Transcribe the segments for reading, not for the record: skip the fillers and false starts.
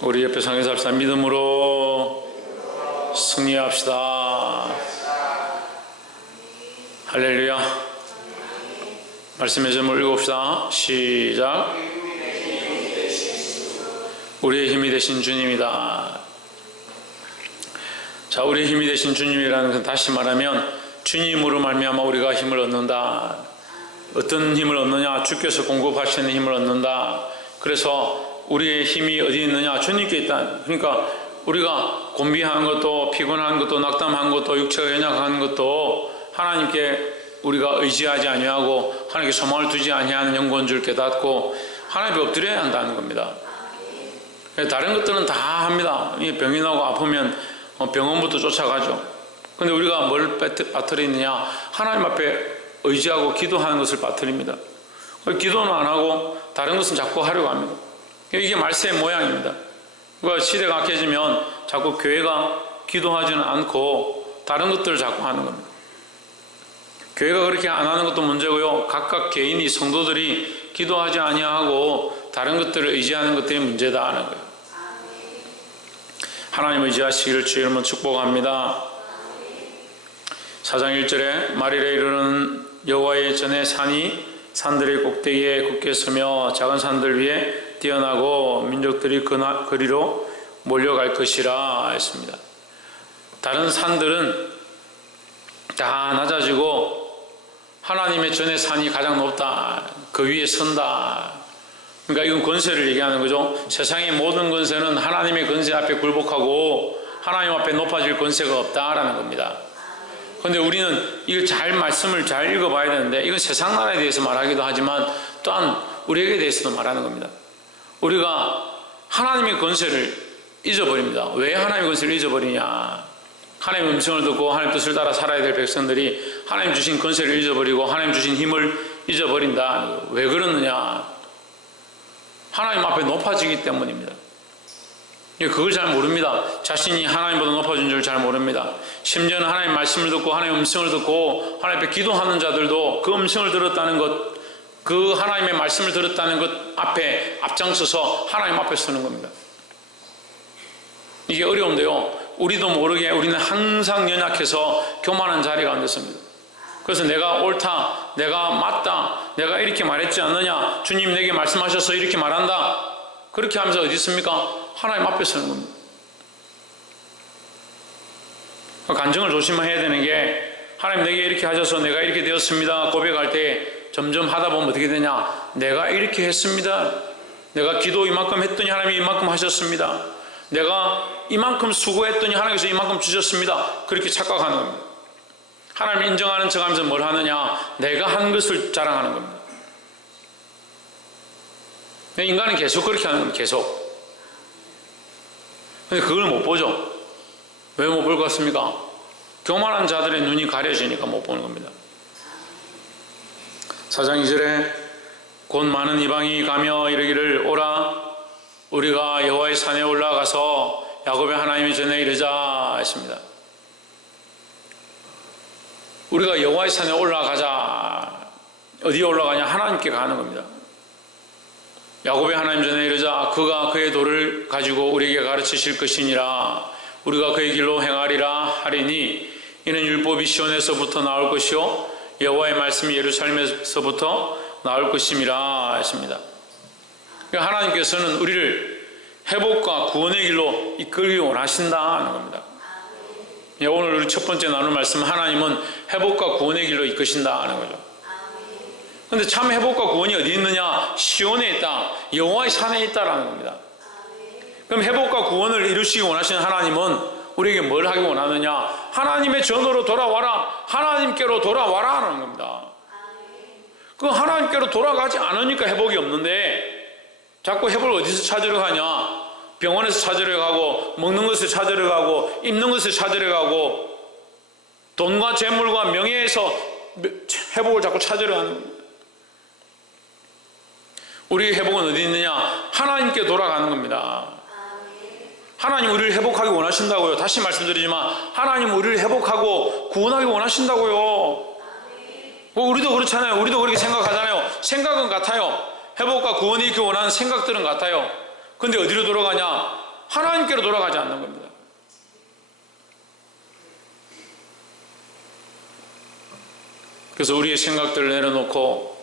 우리 옆에 상해살사 믿음으로 승리합시다. 할렐루야. 말씀의 제목을 읽어봅시다. 시작. 우리의 힘이 되신 주님이다. 자, 우리의 힘이 되신 주님이라는 것은 다시 말하면 주님으로 말미암아 우리가 힘을 얻는다. 어떤 힘을 얻느냐? 주께서 공급하시는 힘을 얻는다. 그래서 우리의 힘이 어디 있느냐? 주님께 있다. 그러니까 우리가 곤비한 것도, 피곤한 것도, 낙담한 것도, 육체가 연약한 것도 하나님께 우리가 의지하지 아니하고 하나님께 소망을 두지 아니하는 영권 줄 깨닫고 하나님께 엎드려야 한다는 겁니다. 다른 것들은 다 합니다. 병이 나고 아프면 병원부터 쫓아가죠. 근데 우리가 뭘 빠뜨리느냐? 하나님 앞에 의지하고 기도하는 것을 빠뜨립니다. 기도는 안 하고 다른 것은 자꾸 하려고 합니다. 이게 말세의 모양입니다. 그러니까 시대가 악해지면 자꾸 교회가 기도하지는 않고 다른 것들을 자꾸 하는 겁니다. 교회가 그렇게 안 하는 것도 문제고요. 각각 개인이, 성도들이 기도하지 아니하고 다른 것들을 의지하는 것들이 문제다 하는 거예요. 하나님 의지하시기를 주의 이름으로 축복합니다. 4장 1절에 말일에 이르는 여호와의 전에 산이 산들의 꼭대기에 굳게 서며 작은 산들 위에 뛰어나고 민족들이 그리로 몰려갈 것이라 했습니다. 다른 산들은 다 낮아지고 하나님의 전에 산이 가장 높다. 그 위에 선다. 그러니까 이건 권세를 얘기하는 거죠. 세상의 모든 권세는 하나님의 권세 앞에 굴복하고 하나님 앞에 높아질 권세가 없다라는 겁니다. 그런데 우리는 이걸 말씀을 잘 읽어봐야 되는데 이건 세상 나라에 대해서 말하기도 하지만 또한 우리에게 대해서도 말하는 겁니다. 우리가 하나님의 권세를 잊어버립니다. 왜 하나님의 권세를 잊어버리냐? 하나님의 음성을 듣고 하나님 뜻을 따라 살아야 될 백성들이 하나님 주신 권세를 잊어버리고 하나님 주신 힘을 잊어버린다. 왜 그러느냐? 하나님 앞에 높아지기 때문입니다. 그걸 잘 모릅니다. 자신이 하나님보다 높아진 줄 잘 모릅니다. 심지어는 하나님 말씀을 듣고 하나님의 음성을 듣고 하나님 앞에 기도하는 자들도 그 음성을 들었다는 것, 그 하나님의 말씀을 들었다는 것 앞에 앞장서서 하나님 앞에 서는 겁니다. 이게 어려운데요. 우리도 모르게 우리는 항상 연약해서 교만한 자리가 안 됐습니다. 그래서 내가 옳다, 내가 맞다, 내가 이렇게 말했지 않느냐, 주님 내게 말씀하셔서 이렇게 말한다. 그렇게 하면서 어디 있습니까? 하나님 앞에 서는 겁니다. 간증을 조심해야 되는 게 하나님 내게 이렇게 하셔서 내가 이렇게 되었습니다 고백할 때 점점 하다 보면 어떻게 되냐? 내가 이렇게 했습니다. 내가 기도 이만큼 했더니 하나님이 이만큼 하셨습니다. 내가 이만큼 수고했더니 하나님께서 이만큼 주셨습니다. 그렇게 착각하는 겁니다. 하나님 인정하는 척하면서 뭘 하느냐? 내가 한 것을 자랑하는 겁니다. 인간은 계속 그렇게 하는 겁니다. 계속. 근데 그걸 못 보죠. 왜 못 볼 것 같습니까? 교만한 자들의 눈이 가려지니까 못 보는 겁니다. 4장 2절에 곧 많은 이방이 가며 이르기를 오라 우리가 여호와의 산에 올라가서 야곱의 하나님의 전에 이르자 했습니다. 우리가 여호와의 산에 올라가자. 어디에 올라가냐? 하나님께 가는 겁니다. 야곱의 하나님 전에 이르자 그가 그의 도를 가지고 우리에게 가르치실 것이니라. 우리가 그의 길로 행하리라 하리니 이는 율법이 시온에서부터 나올 것이요 여호와의 말씀이 예루살렘에서부터 나올 것임이라 했습니다. 그러니까 하나님께서는 우리를 회복과 구원의 길로 이끌기 원하신다는 겁니다. 오늘 우리 첫 번째 나눌 말씀은 하나님은 회복과 구원의 길로 이끄신다는 거죠. 그런데 참 회복과 구원이 어디 있느냐? 시온에 있다. 여호와의 산에 있다라는 겁니다. 그럼 회복과 구원을 이루시기 원하시는 하나님은 우리에게 뭘 하기 원하느냐? 하나님의 전으로 돌아와라. 하나님께로 돌아와라 하는 겁니다. 그 하나님께로 돌아가지 않으니까 회복이 없는데 자꾸 회복을 어디서 찾으러 가냐? 병원에서 찾으러 가고 먹는 것을 찾으러 가고 입는 것을 찾으러 가고 돈과 재물과 명예에서 회복을 자꾸 찾으러 가는 겁니다. 우리의 회복은 어디 있느냐? 하나님께 돌아가는 겁니다. 하나님 우리를 회복하기 원하신다고요. 다시 말씀드리지만 하나님 우리를 회복하고 구원하기 원하신다고요. 우리도 그렇잖아요. 우리도 그렇게 생각하잖아요. 생각은 같아요. 회복과 구원이 있기 원하는 생각들은 같아요. 근데 어디로 돌아가냐? 하나님께로 돌아가지 않는 겁니다. 그래서 우리의 생각들을 내려놓고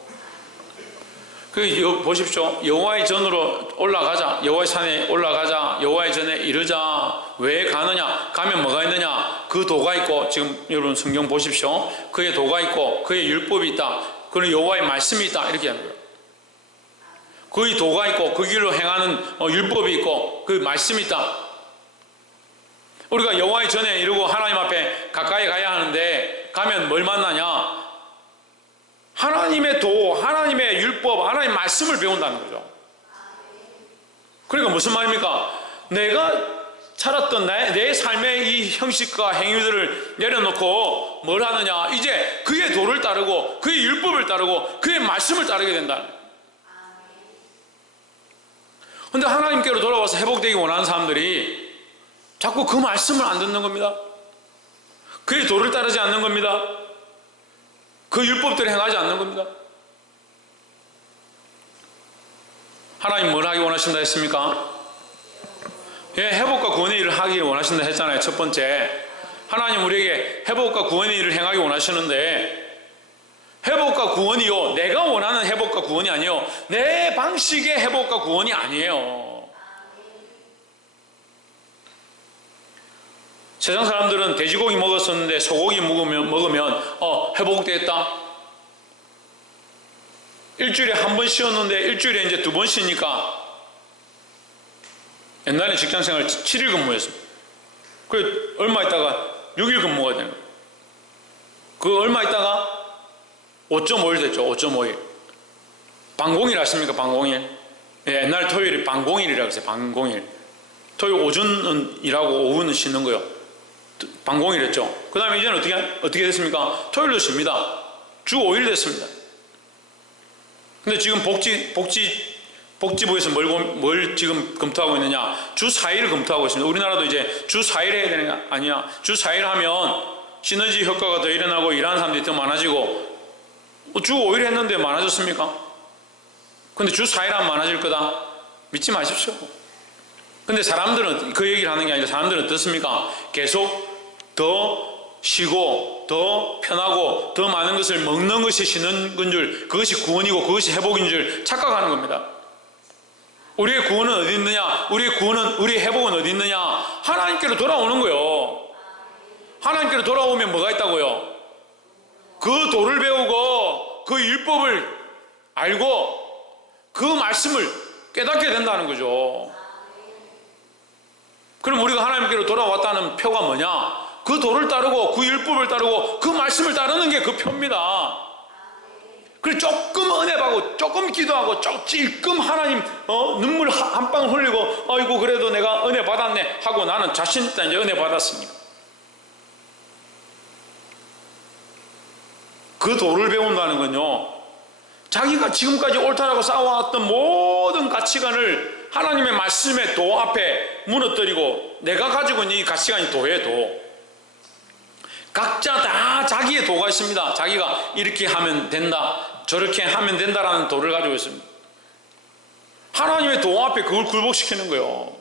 보십시오. 여호와의 전으로 올라가자. 여호와의 산에 올라가자. 여호와의 전에 이르자. 왜 가느냐? 가면 뭐가 있느냐? 그 도가 있고, 지금 여러분 성경 보십시오. 그의 도가 있고 그의 율법이 있다. 그리고 여호와의 말씀이 있다. 이렇게 하는 거예요. 그의 도가 있고 그 길로 행하는 율법이 있고 그 말씀이 있다. 우리가 여호와의 전에 이르고 하나님 앞에 가까이 가야 하는데 가면 뭘 만나냐? 하나님의 도, 하나님의 율법, 하나님의 말씀을 배운다는 거죠. 그러니까 무슨 말입니까? 내가 살았던 내 삶의 이 형식과 행위들을 내려놓고 뭘 하느냐? 이제 그의 도를 따르고 그의 율법을 따르고 그의 말씀을 따르게 된다. 그런데 하나님께로 돌아와서 회복되기 원하는 사람들이 자꾸 그 말씀을 안 듣는 겁니다. 그의 도를 따르지 않는 겁니다. 그 율법대로 행하지 않는 겁니다. 하나님 뭘 하기 원하신다 했습니까? 예, 회복과 구원의 일을 하기 원하신다 했잖아요. 첫 번째, 하나님 우리에게 회복과 구원의 일을 행하기 원하시는데, 회복과 구원이요, 내가 원하는 회복과 구원이 아니요, 내 방식의 회복과 구원이 아니에요. 세상 사람들은 돼지고기 먹었었는데 소고기 먹으면 회복됐다. 일주일에 한 번 쉬었는데 일주일에 이제 2번 쉬니까, 옛날에 직장생활 7일 근무였습니다. 그래 얼마 있다가 6일 근무가 되는 거예요. 그 얼마 있다가 5.5일 됐죠. 5.5일. 반공일 아십니까? 반공일. 예, 옛날 토요일이 반공일이라고 했어요. 반공일. 토요일 오전은 일하고 오후는 쉬는 거예요. 반공일 했죠. 그 다음에 이제는 어떻게 됐습니까? 토요일도 쉽니다. 주 5일 됐습니다. 근데 지금 복지부에서 뭘 지금 검토하고 있느냐? 주 4일을 검토하고 있습니다. 우리나라도 이제 주 4일 해야 되는 거 아니야? 주 4일 하면 시너지 효과가 더 일어나고 일하는 사람들이 더 많아지고, 주 5일 했는데 많아졌습니까? 근데 주 4일 하면 많아질 거다? 믿지 마십시오. 근데 사람들은 그 얘기를 하는 게 아니라 사람들은 어떻습니까? 계속 더 쉬고 더 편하고 더 많은 것을 먹는 것이 쉬는 건 줄, 그것이 구원이고 그것이 회복인 줄 착각하는 겁니다. 우리의 구원은 어디 있느냐? 우리의 회복은 어디 있느냐? 하나님께로 돌아오는 거예요. 하나님께로 돌아오면 뭐가 있다고요? 그 도를 배우고 그 율법을 알고 그 말씀을 깨닫게 된다는 거죠. 그럼 우리가 하나님께로 돌아왔다는 표가 뭐냐? 그 도를 따르고 그 율법을 따르고 그 말씀을 따르는 게 그 표입니다. 그리고 조금 은혜 받고 조금 기도하고 찔끔 하나님 눈물 한 방 흘리고 아이고 그래도 내가 은혜 받았네 하고 나는 자신 있다 이제 은혜 받았습니다. 그 도를 배운다는 건요, 자기가 지금까지 옳다라고 쌓아왔던 모든 가치관을 하나님의 말씀의 도 앞에 무너뜨리고, 내가 가지고 있는 이 가치관이 도예요. 도. 각자 다 자기의 도가 있습니다. 자기가 이렇게 하면 된다, 저렇게 하면 된다라는 도를 가지고 있습니다. 하나님의 도 앞에 그걸 굴복시키는 거예요.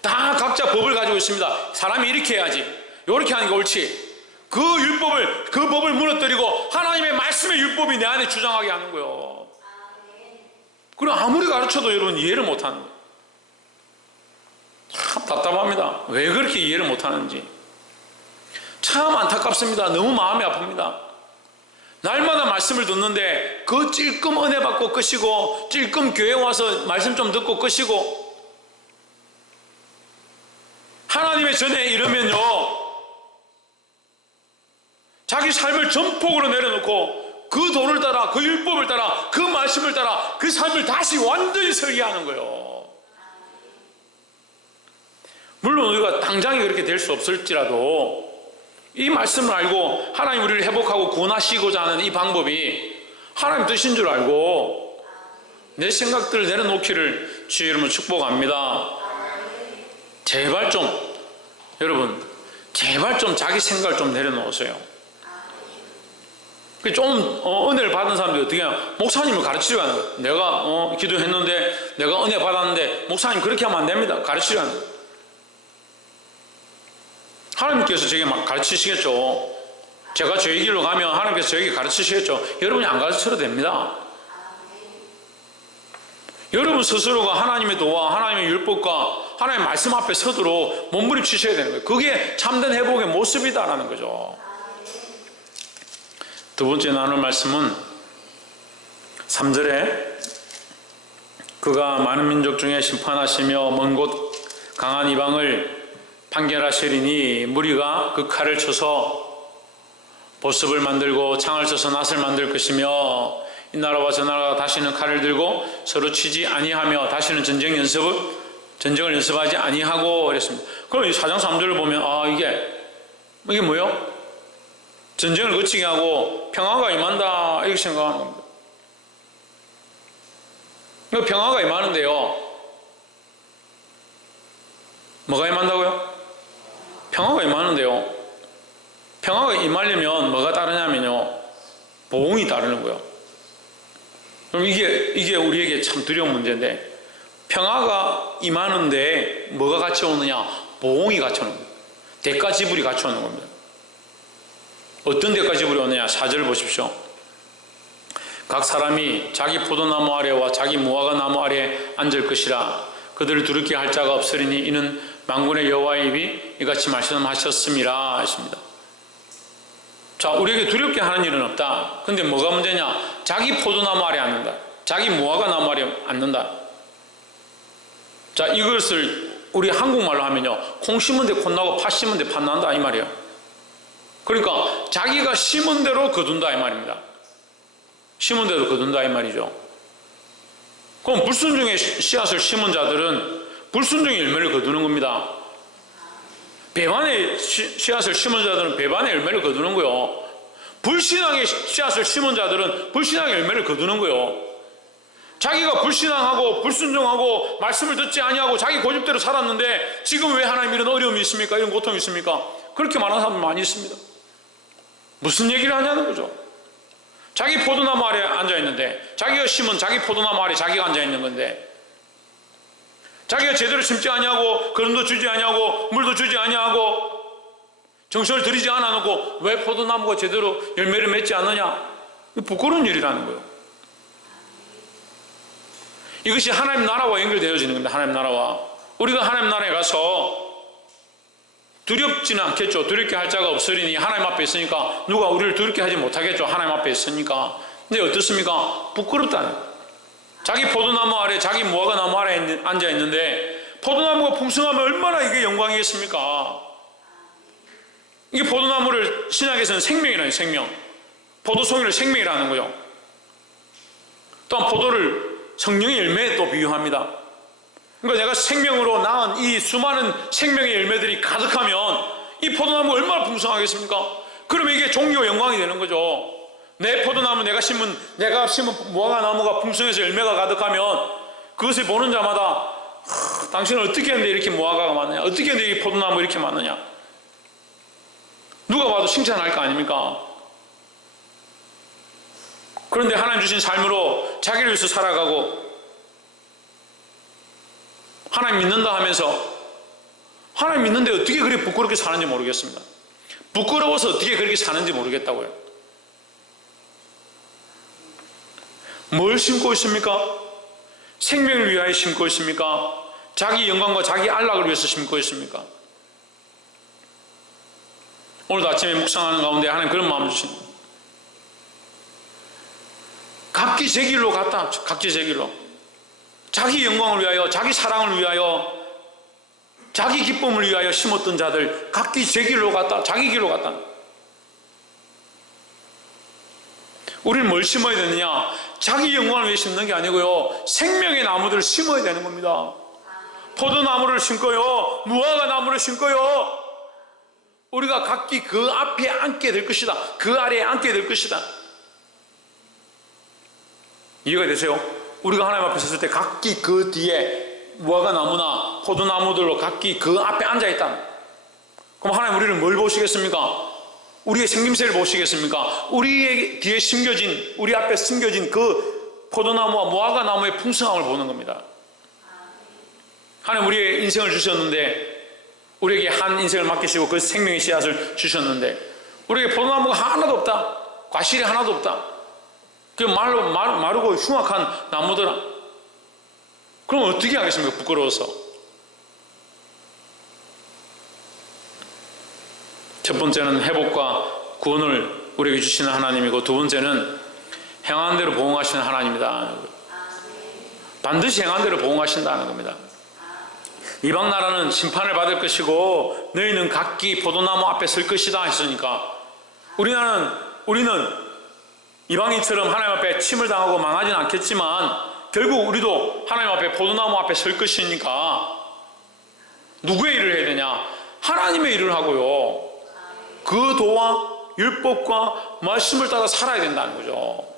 다 각자 법을 가지고 있습니다. 사람이 이렇게 해야지, 이렇게 하는 게 옳지. 그 법을 무너뜨리고 하나님의 말씀의 율법이 내 안에 주장하게 하는 거예요. 그리고 아무리 가르쳐도 여러분 이해를 못하는 거예요. 참 답답합니다. 왜 그렇게 이해를 못하는지 참 안타깝습니다. 너무 마음이 아픕니다. 날마다 말씀을 듣는데 그 찔끔 은혜 받고 끝이고, 찔끔 교회 와서 말씀 좀 듣고 끝이고, 하나님의 전에 이르면요 자기 삶을 전폭으로 내려놓고 그 도를 따라 그 율법을 따라 그 말씀을 따라 그 삶을 다시 완전히 설계하는 거예요. 물론 우리가 당장에 그렇게 될 수 없을지라도 이 말씀을 알고 하나님 우리를 회복하고 구원하시고자 하는 이 방법이 하나님 뜻인 줄 알고 내 생각들을 내려놓기를 주의 이름으로 축복합니다. 제발 좀 여러분, 제발 좀 자기 생각을 좀 내려놓으세요. 좀 은혜를 받은 사람들이 어떻게 하냐, 목사님을 가르치려고 하는 거예요. 내가 기도했는데 내가 은혜 받았는데 목사님 그렇게 하면 안 됩니다. 가르치려고 하는 거예요. 하나님께서 저에게 막 가르치시겠죠. 제가 저의 길로 가면 하나님께서 저에게 가르치시겠죠. 여러분이 안 가르쳐도 됩니다. 여러분 스스로가 하나님의 도와 하나님의 율법과 하나님의 말씀 앞에 서도록 몸부림치셔야 되는 거예요. 그게 참된 회복의 모습이다라는 거죠. 두 번째 나눌 말씀은 3절에 그가 많은 민족 중에 심판하시며 먼 곳 강한 이방을 판결하시리니 무리가 그 칼을 쳐서 보습을 만들고 창을 쳐서 낫을 만들 것이며 이 나라와 저 나라가 다시는 칼을 들고 서로 치지 아니하며 다시는 전쟁을 연습하지 아니하고 그랬습니다. 그럼 이 4장 3절을 보면 이게 뭐요? 전쟁을 거치게 하고 평화가 임한다 이렇게 생각하는 겁니다. 평화가 임하는데요, 뭐가 임한다고요? 평화가 임하는데요, 평화가 임하려면 뭐가 따르냐면요, 보응이 따르는 거예요. 그럼 이게 우리에게 참 두려운 문제인데, 평화가 임하는데 뭐가 같이 오느냐? 보응이 같이 오는 거예요. 대가 지불이 같이 오는 겁니다. 어떤 대가 지불이 오느냐? 4절 보십시오. 각 사람이 자기 포도나무 아래와 자기 무화과 나무 아래 앉을 것이라. 그들을 두렵게 할 자가 없으리니 이는 만군의 여호와의 입이 이같이 말씀하셨음이라 하십니다. 자, 우리에게 두렵게 하는 일은 없다. 근데 뭐가 문제냐? 자기 포도나무 아래 앉는다. 자기 무화과 나무 아래 앉는다. 자, 이것을 우리 한국말로 하면요, 콩 심은 데 콩 나고 팥 심은 데 팥 난다 이 말이에요. 그러니까 자기가 심은 대로 거둔다 이 말입니다. 심은 대로 거둔다 이 말이죠. 그럼 불순종의 씨앗을 심은 자들은 불순종의 열매를 거두는 겁니다. 배반의 씨앗을 심은 자들은 배반의 열매를 거두는 거요. 불신앙의 씨앗을 심은 자들은 불신앙의 열매를 거두는 거요. 자기가 불신앙하고 불순종하고 말씀을 듣지 아니하고 자기 고집대로 살았는데 지금 왜 하나님 이런 어려움이 있습니까? 이런 고통이 있습니까? 그렇게 말하는 사람 많이 있습니다. 무슨 얘기를 하냐는 거죠. 자기 포도나무 아래 앉아있는데, 자기가 심은 자기 포도나무 아래 자기가 앉아있는 건데, 자기가 제대로 심지 아니하고 거름도 주지 아니하고 물도 주지 아니하고 정성을 들이지 않아놓고 왜 포도나무가 제대로 열매를 맺지 않느냐? 부끄러운 일이라는 거예요. 이것이 하나님 나라와 연결되어지는 겁니다. 하나님 나라와. 우리가 하나님 나라에 가서 두렵지는 않겠죠. 두렵게 할 자가 없으리니 하나님 앞에 있으니까 누가 우리를 두렵게 하지 못하겠죠. 하나님 앞에 있으니까. 근데 어떻습니까? 부끄럽다는 거예요. 자기 포도나무 아래, 자기 무화과 나무 아래 앉아있는데 포도나무가 풍성하면 얼마나 이게 영광이겠습니까? 이게 포도나무를 신약에서는 생명이라는 생명, 포도송이를 생명이라는 거예요. 또한 포도를 성령의 열매에 또 비유합니다. 그러니까 내가 생명으로 낳은 이 수많은 생명의 열매들이 가득하면 이 포도나무가 얼마나 풍성하겠습니까? 그러면 이게 종교와 영광이 되는 거죠. 내 포도나무, 내가 심은 무화과 나무가 풍성해서 열매가 가득하면 그것을 보는 자마다 당신은 어떻게 했는데 이렇게 무화과가 많느냐? 어떻게 했는데 이 포도나무 이렇게 많느냐? 누가 봐도 칭찬할 거 아닙니까? 그런데 하나님 주신 삶으로 자기를 위해서 살아가고 하나님 믿는다 하면서 하나님 믿는데 어떻게 그렇게 부끄럽게 사는지 모르겠습니다. 부끄러워서 어떻게 그렇게 사는지 모르겠다고요. 뭘 심고 있습니까? 생명을 위하여 심고 있습니까? 자기 영광과 자기 안락을 위해서 심고 있습니까? 오늘도 아침에 묵상하는 가운데 하나님 그런 마음을 주십니다. 각기 제 길로 갔다. 각기 제 길로. 자기 영광을 위하여, 자기 사랑을 위하여, 자기 기쁨을 위하여 심었던 자들 각기 제 길로 갔다. 자기 길로 갔다. 우리는 뭘 심어야 되느냐? 자기 영광을 위해 심는 게 아니고요, 생명의 나무들을 심어야 되는 겁니다. 포도나무를 심고요, 무화과 나무를 심고요, 우리가 각기 그 앞에 앉게 될 것이다. 그 아래에 앉게 될 것이다. 이해가 되세요? 우리가 하나님 앞에 섰을 때 각기 그 뒤에 무화과 나무나 포도나무들로 각기 그 앞에 앉아있다. 그럼 하나님 우리를 뭘 보시겠습니까? 우리의 생김새를 보시겠습니까? 우리의 뒤에 심겨진, 우리 앞에 숨겨진 그 포도나무와 무화과 나무의 풍성함을 보는 겁니다. 하나님 우리의 인생을 주셨는데, 우리에게 한 인생을 맡기시고 그 생명의 씨앗을 주셨는데, 우리에게 포도나무가 하나도 없다, 과실이 하나도 없다, 그 마르고 흉악한 나무더라. 그럼 어떻게 하겠습니까? 부끄러워서. 첫 번째는 회복과 구원을 우리에게 주시는 하나님이고, 두 번째는 행한 대로 보응하시는 하나님이다. 반드시 행한 대로 보응하신다는 겁니다. 이방 나라는 심판을 받을 것이고 너희는 각기 포도나무 앞에 설 것이다 했으니까, 우리는 이방인처럼 하나님 앞에 침을 당하고 망하지는 않겠지만 결국 우리도 하나님 앞에 포도나무 앞에 설 것이니까 누구의 일을 해야 되냐? 하나님의 일을 하고요, 그 도와 율법과 말씀을 따라 살아야 된다는 거죠.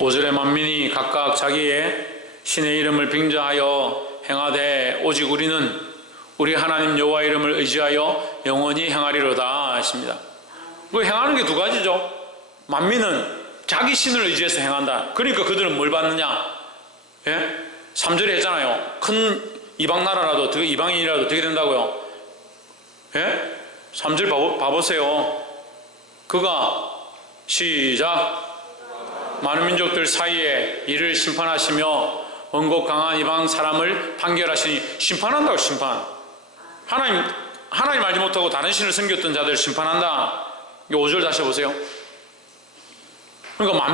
오절에 만민이 각각 자기의 신의 이름을 빙자하여 행하되 오직 우리는 우리 하나님 여호와 이름을 의지하여 영원히 행하리로다 했습니다. 그 행하는 게 두 가지죠. 만민은 자기 신을 의지해서 행한다. 그러니까 그들은 뭘 받느냐? 예? 3절에 했잖아요. 큰 이방 나라라도, 이방인이라도 되게 된다고요. 예? 3절 봐보세요. 그가 시작. 많은 민족들 사이에 이를 심판하시며 원곡 강한 이방 사람을 판결하시니, 심판한다고. 심판. 하나님 알지 못하고 다른 신을 섬겼던 자들을 심판한다. 5절 다시 보세요. 그러니까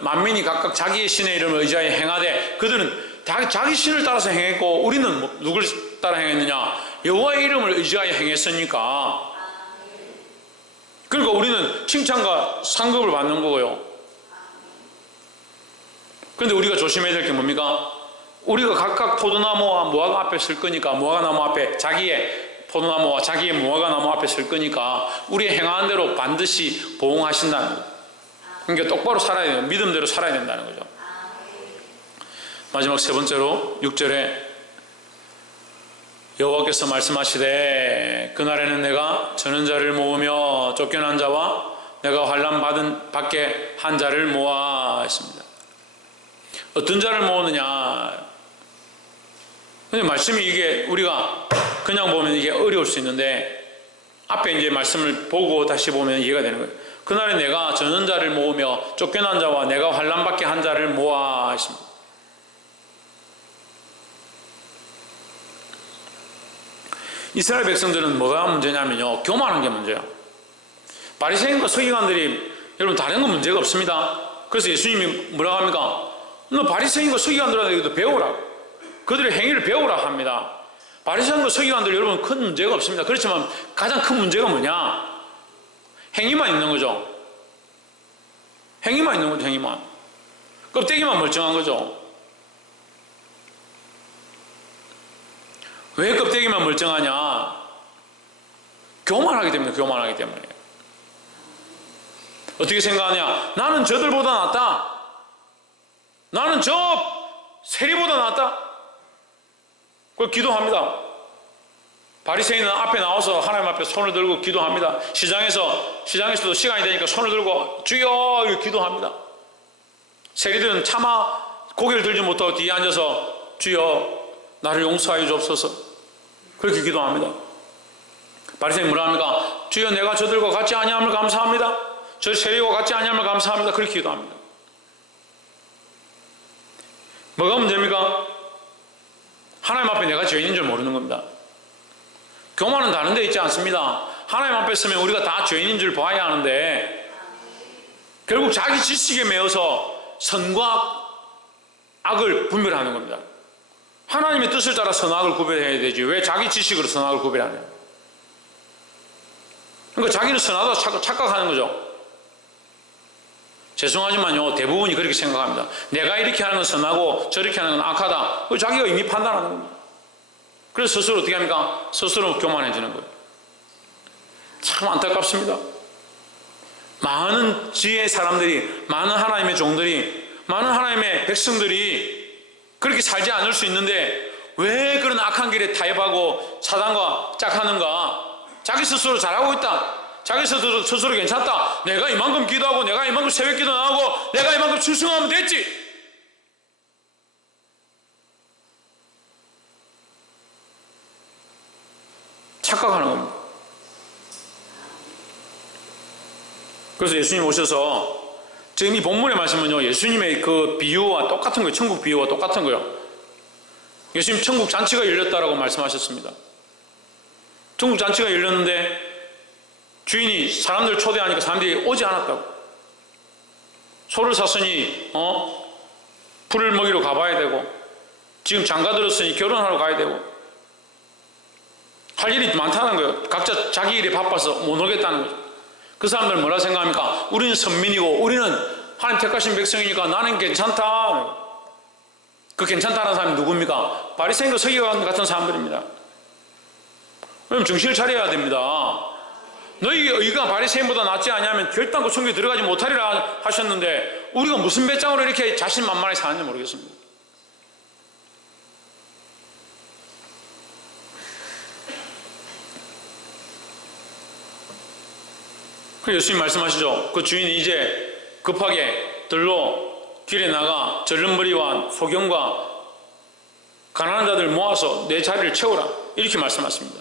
만민이 각각 자기의 신의 이름을 의지하여 행하되, 그들은 자기 신을 따라서 행했고 우리는 누굴 따라 행했느냐? 여호와의 이름을 의지하여 행했으니까. 그러니까 우리는 칭찬과 상급을 받는 거고요. 그런데 우리가 조심해야 될 게 뭡니까? 우리가 각각 포도나무와 무화과 앞에 설 거니까, 무화과나무 앞에, 자기의 포도나무와 자기의 무화과나무 앞에 설 거니까 우리의 행하는 대로 반드시 보응하신다는 거예요. 그러니까 똑바로 살아야 돼요. 믿음대로 살아야 된다는 거죠. 마지막 세 번째로 6절에 여호와께서 말씀하시되 그날에는 내가 저는 자를 모으며 쫓겨난 자와 내가 환난 밖에 한 자를 모아 했습니다. 어떤 자를 모으느냐? 근데 말씀이 이게 우리가 그냥 보면 이게 어려울 수 있는데, 앞에 이제 말씀을 보고 다시 보면 이해가 되는 거예요. 그날에 내가 저는 자를 모으며 쫓겨난 자와 내가 환난 밖에 한 자를 모아 했습니다. 이스라엘 백성들은 뭐가 문제냐면요, 교만한 게 문제예요. 바리새인과 서기관들이, 여러분 다른 건 문제가 없습니다. 그래서 예수님이 뭐라고 합니까? 너 바리새인과 서기관들한테 배우라. 그들의 행위를 배우라 합니다. 바리새인과 서기관들, 여러분 큰 문제가 없습니다. 그렇지만 가장 큰 문제가 뭐냐? 행위만 있는 거죠. 행위만 있는 거죠. 행위만. 껍데기만 멀쩡한 거죠. 왜 껍데기만 멀쩡하냐? 교만하기 때문에. 교만하기 때문에. 어떻게 생각하냐? 나는 저들보다 낫다. 나는 저 세리보다 낫다. 그걸 기도합니다. 바리새인은 앞에 나와서 하나님 앞에 손을 들고 기도합니다. 시장에서도 시간이 되니까 손을 들고 주여 이렇게 기도합니다. 세리들은 차마 고개를 들지 못하고 뒤에 앉아서 주여 나를 용서하여 주옵소서 그렇게 기도합니다. 바리새인은 뭐라 합니까? 주여 내가 저들과 같지 아니함을 감사합니다. 저 세리와 같지 아니함을 감사합니다. 그렇게 기도합니다. 뭐가 문제입니까? 하나님 앞에 내가 죄인인 줄 모르는 겁니다. 교만은 다른 데 있지 않습니다. 하나님 앞에 서면 우리가 다 죄인인 줄 봐야 하는데, 결국 자기 지식에 매여서 선과 악을 분별하는 겁니다. 하나님의 뜻을 따라 선악을 구별해야 되지 왜 자기 지식으로 선악을 구별하냐? 그러니까 자기는 선하다 착각하는 거죠. 죄송하지만요, 대부분이 그렇게 생각합니다. 내가 이렇게 하는 건 선하고 저렇게 하는 건 악하다. 자기가 이미 판단하는 겁니다. 그래서 스스로 어떻게 합니까? 스스로 교만해지는 거예요. 참 안타깝습니다. 많은 지혜의 사람들이, 많은 하나님의 종들이, 많은 하나님의 백성들이 그렇게 살지 않을 수 있는데 왜 그런 악한 길에 타협하고 사단과 짝하는가? 자기 스스로 잘하고 있다. 자기 스스로 괜찮다. 내가 이만큼 기도하고 내가 이만큼 새벽 기도 나가고 내가 이만큼 출승하면 됐지. 착각하는 겁니다. 그래서 예수님 오셔서 지금 이 본문의 말씀은요, 예수님의 그 비유와 똑같은 거예요. 천국 비유와 똑같은 거예요. 예수님 천국 잔치가 열렸다라고 말씀하셨습니다. 천국 잔치가 열렸는데 주인이 사람들 초대하니까 사람들이 오지 않았다고. 소를 샀으니 풀을 먹이러 가봐야 되고, 지금 장가 들었으니 결혼하러 가야 되고, 할 일이 많다는 거예요. 각자 자기 일에 바빠서 못 오겠다는 거죠. 그 사람들은 뭐라 생각합니까? 우리는 선민이고 우리는 하나님 택하신 백성이니까 나는 괜찮다. 그 괜찮다는 사람이 누굽니까? 바리새인과 서기관 같은 사람들입니다. 그럼 정신을 차려야 됩니다. 너희 의가 바리새인보다 낫지 않냐면 결단코 천국에 들어가지 못하리라 하셨는데 우리가 무슨 배짱으로 이렇게 자신만만하게 사는지 모르겠습니다. 그래서 예수님 말씀하시죠. 그 주인이 이제 급하게 들로 길에 나가 절름머리와 소경과 가난한 자들 모아서 내 자리를 채우라, 이렇게 말씀하십니다.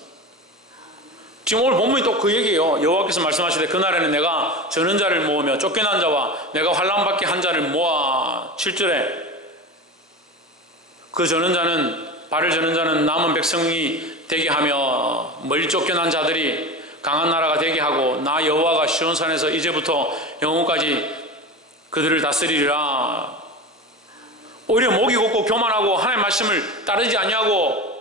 지금 오늘 본문이 또 그 얘기예요. 여호와께서 말씀하시되 그날에는 내가 저는 자를 모으며 쫓겨난 자와 내가 환난받게 한 자를 모아. 7절에 그 저는 자는, 발을 저는 자는 남은 백성이 되게 하며 멀리 쫓겨난 자들이 강한 나라가 되게 하고 나 여호와가 시온산에서 이제부터 영원까지 그들을 다스리리라. 오히려 목이 곱고 교만하고 하나님의 말씀을 따르지 아니하고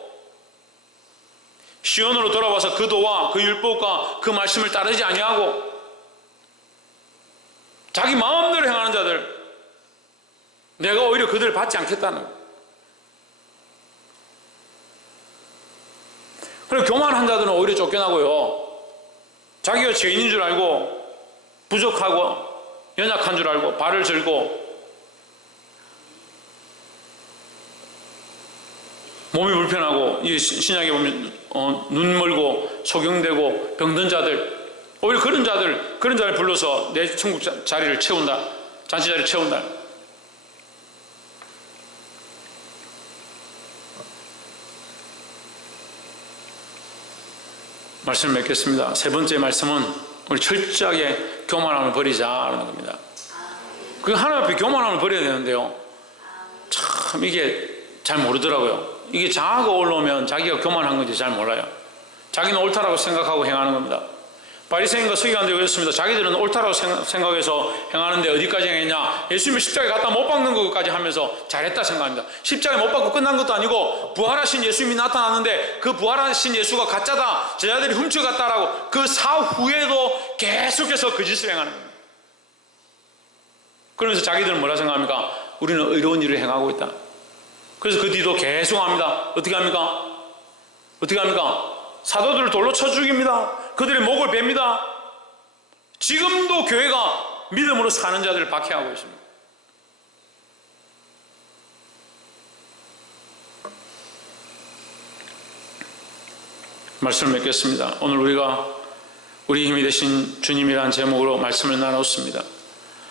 시온으로 돌아와서 그 도와 그 율법과 그 말씀을 따르지 아니하고 자기 마음대로 행하는 자들, 내가 오히려 그들을 받지 않겠다는 거예요. 그리고 교만한 자들은 오히려 쫓겨나고요, 자기가 죄인인 줄 알고 부족하고 연약한 줄 알고 발을 절고 몸이 불편하고, 이 신약에 보면 눈 멀고 소경되고 병든 자들, 오히려 그런 자를 불러서 내 천국 자리를 채운다, 잔치 자리를 채운다. 말씀을 맺겠습니다. 세 번째 말씀은 우리 철저하게 교만함을 버리자라는 겁니다. 그 하나님 앞에 교만함을 버려야 되는데요, 참 이게 잘 모르더라고요. 이게 자아가 올라오면 자기가 교만한 건지 잘 몰라요. 자기는 옳다라고 생각하고 행하는 겁니다. 바리새인과 서기관들이 그랬습니다. 자기들은 옳다라고 생각해서 행하는데 어디까지 행했냐? 예수님이 십자가에 갖다 못 박는 것까지 하면서 잘했다 생각합니다. 십자가에 못 박고 끝난 것도 아니고 부활하신 예수님이 나타났는데 그 부활하신 예수가 가짜다, 제자들이 훔쳐갔다라고 그 사후에도 계속해서 그 짓을 행하는 겁니다. 그러면서 자기들은 뭐라 생각합니까? 우리는 의로운 일을 행하고 있다. 그래서 그 뒤도 계속 합니다. 어떻게 합니까? 사도들을 돌로 쳐 죽입니다. 그들의 목을 베입니다. 지금도 교회가 믿음으로 사는 자들을 박해하고 있습니다. 말씀을 맺겠습니다. 오늘 우리가 우리 힘이 되신 주님이라는 제목으로 말씀을 나눴습니다.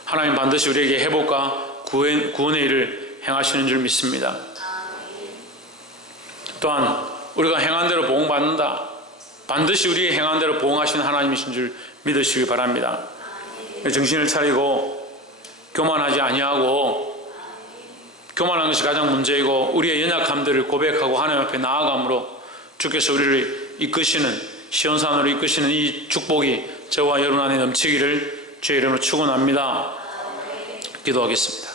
하나님 반드시 우리에게 회복과 구원의 일을 행하시는 줄 믿습니다. 또한 우리가 행한 대로 보응받는다, 반드시 우리의 행한 대로 보응하시는 하나님이신 줄 믿으시기 바랍니다. 정신을 차리고 교만하지 아니하고, 교만한 것이 가장 문제이고 우리의 연약함들을 고백하고 하나님 앞에 나아감으로 주께서 우리를 이끄시는, 시온산으로 이끄시는 이 축복이 저와 여러분 안에 넘치기를 주의 이름으로 축원합니다. 기도하겠습니다.